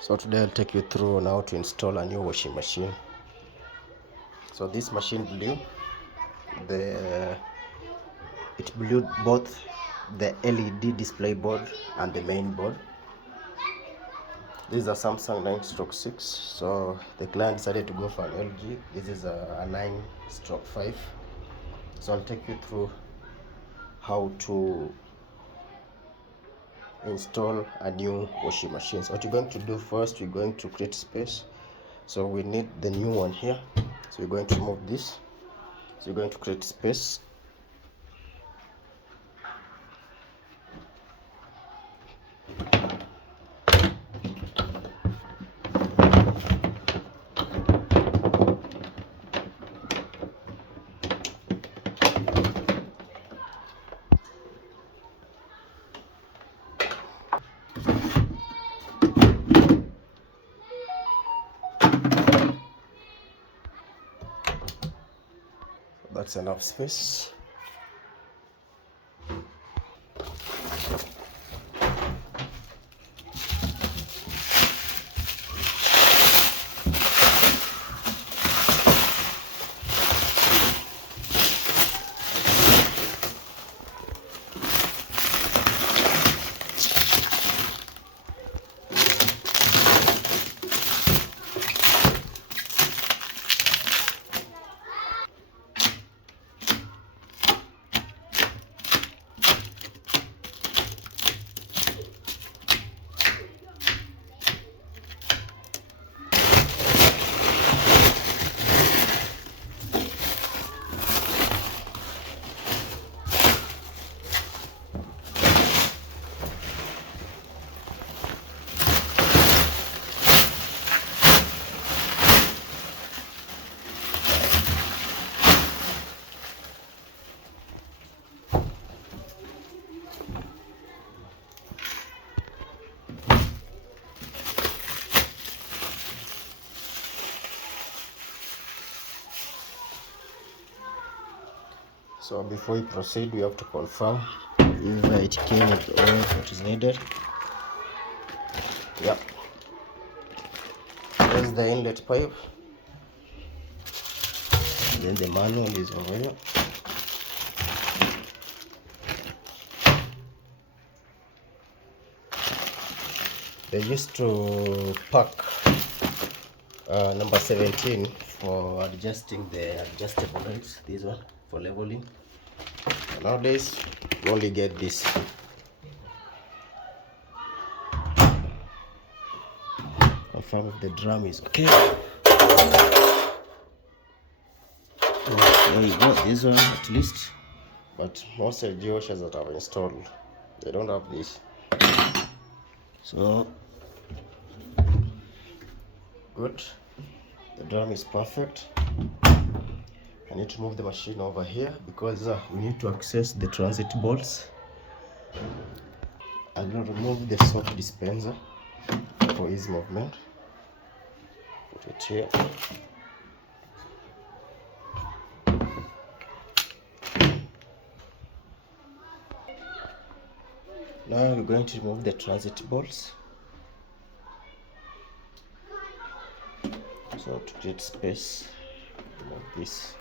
So today I'll take you through on how to install a new washing machine. So this machine blew it blew both the LED display board and the main board. This is a Samsung 9/6, so the client decided to go for an LG. This is a 9/5. So I'll take you through how to install a new washing machine. So what you're going to do first, we're going to create space. So we need the new one here, so we're going to remove this. So you're going to create space. That's enough space. So before we proceed, we have to confirm if it came with all that is needed. Yep. There's the inlet pipe. Then the manual is over here. They used to pack number 17 for adjusting the adjustable lights. This one for leveling. Nowadays, you only get this. Confirm if the drum is okay. There you go. This one at least. But most LG washers that I've installed, they don't have this. So good. The drum is perfect. I need to move the machine over here because we need to access the transit bolts. I'm going to remove the soap dispenser for easy movement. Put it here. Now we're going to remove the transit bolts. So to create space, remove this.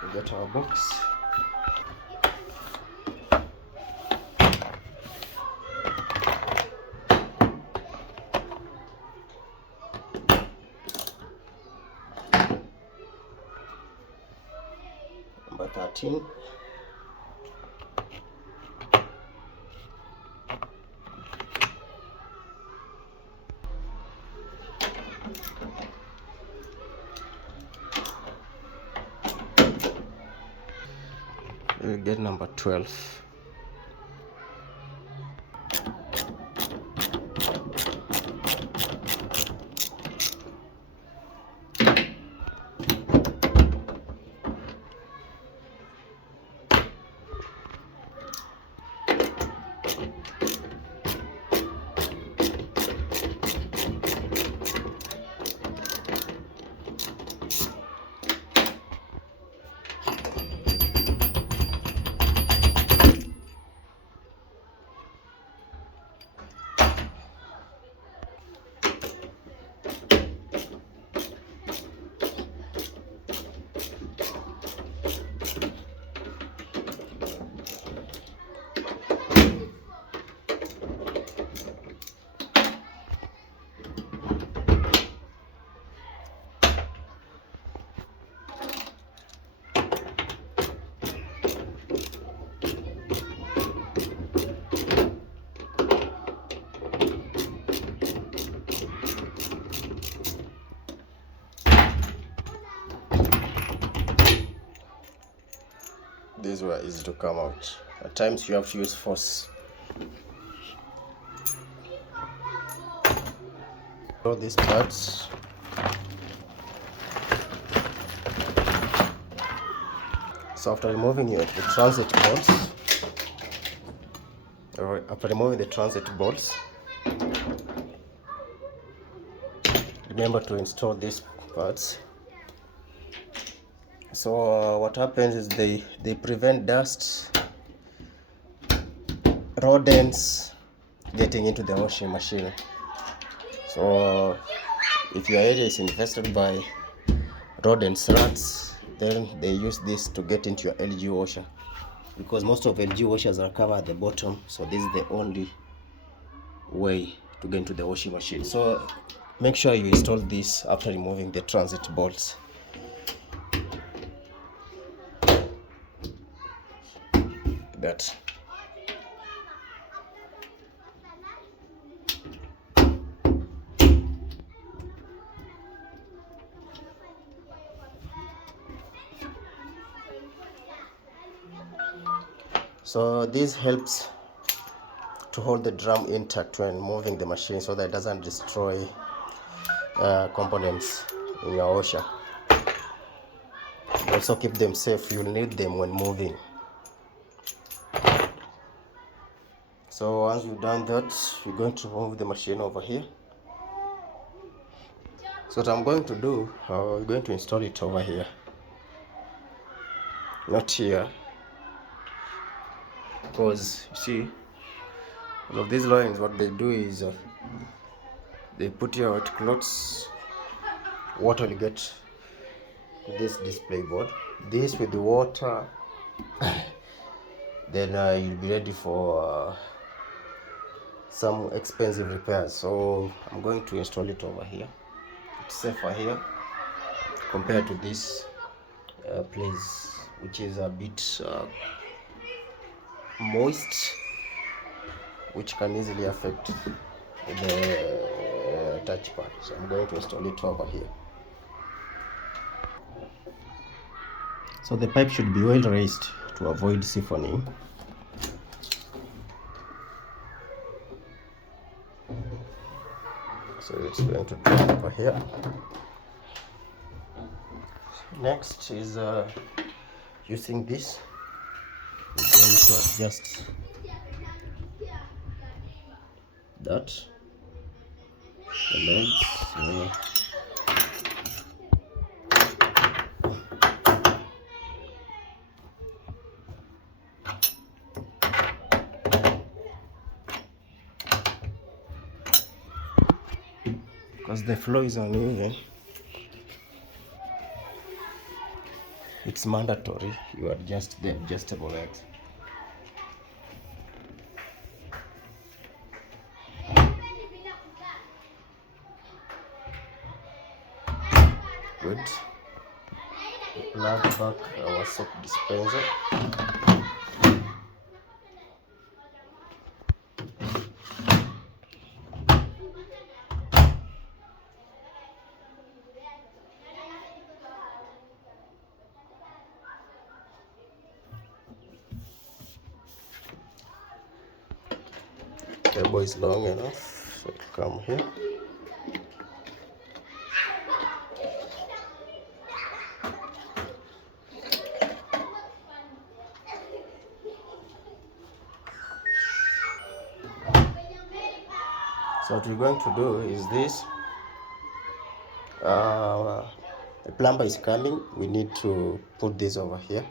We got our box. Number 13. We'll get number 12. these were easy to come out. At times you have to use force. So these parts. So after removing the transit bolts, remember to install these parts. So what happens is they prevent dust, rodents getting into the washing machine. So if your area is infested by rodents, rats, then they use this to get into your LG washer, because most of LG washers are covered at the bottom. So this is the only way to get into the washing machine. So make sure you install this after removing the transit bolts. That. So this helps to hold the drum intact when moving the machine, so that it doesn't destroy components in your washer. Also keep them safe. You'll need them when moving. So once you've done that, you're going to move the machine over here. So what I'm going to do, I'm going to install it over here, not here, because you see, all of these lines, what they do is they put your wet clothes, water will get to this display board, this with the water, then you'll be ready for some expensive repairs. So I'm going to install it over here. It's safer here compared to this place, which is a bit moist, which can easily affect the touchpad. So I'm going to install it over here. So the pipe should be well raised to avoid siphoning. So it's going to go over here. Next is using this. We're going to adjust that, the legs. Because the flow is uneven, it's mandatory you adjust the adjustable legs. Good. Plug back our soap dispenser. The cable is long enough, so it'll come here. So what we're going to do is this. The plumber is coming. We need to put this over here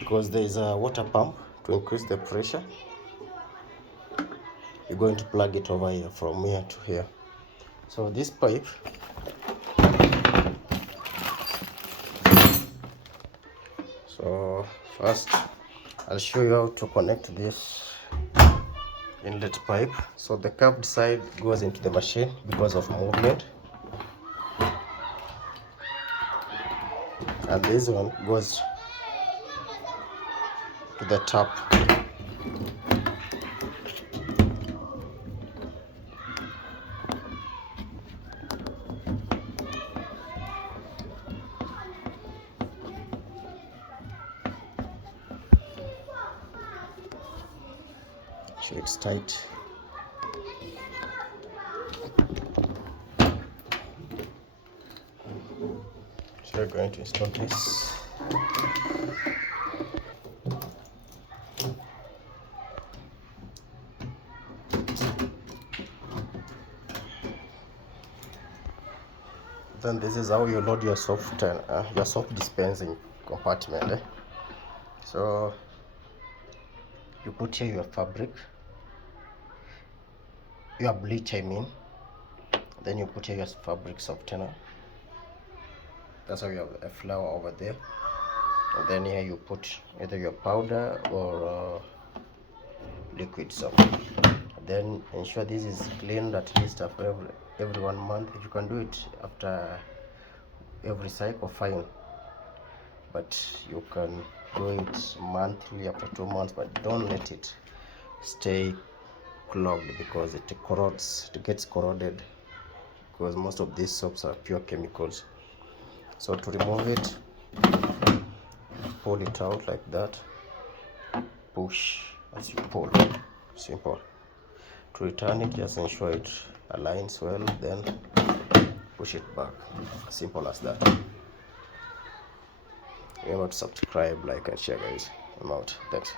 because there is a water pump to increase the pressure. You're going to plug it over here, from here to here. So this pipe, so first I'll show you how to connect this inlet pipe. So the curved side goes into the machine because of movement, and this one goes to the top. sure it's tight. So we're going to install this. Then this is how you load your soap dispensing compartment. So you put here your fabric, your bleach I mean, then you put here your fabric softener. That's how you have a flour over there, and then here you put either your powder or liquid soap. Then ensure this is cleaned at least after every 1 month. If you can do it after every cycle, fine, but you can do it monthly after 2 months, but don't let it stay clogged because it corrodes, it gets corroded, because most of these soaps are pure chemicals. So to remove it, pull it out like that, push as you pull, simple. To return it, just ensure it aligns well, then push it back, simple as that. Remember to subscribe, like and share guys. I'm out. Thanks.